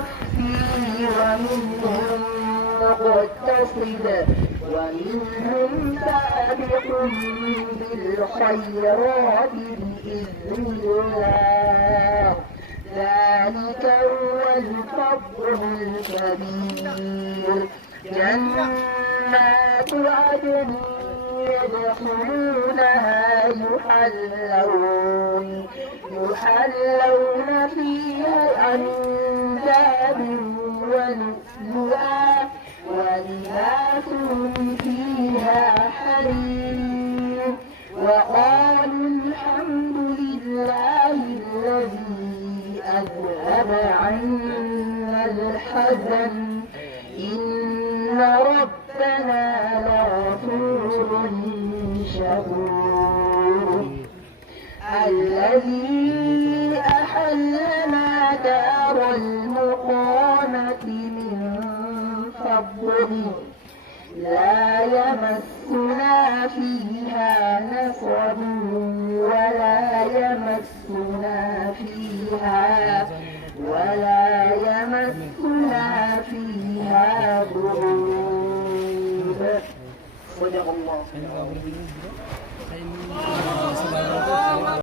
نفسي ومنهم مقتصد ومنهم سابق بالخيرات بإذن الله ذلك هو الفضل الكبير جنات عدن يدخلونها يحلون فيها عن داب ولؤلؤا ولباسهم فيها حرير وقالوا الحمد لله الذي أذهب عنا الحزن إن ربنا لغفور شكور الذي أحلنا دار المقامة من فضله لا يمسنا فيها نصب ولا يمسنا فيها ضرور. صدق الله.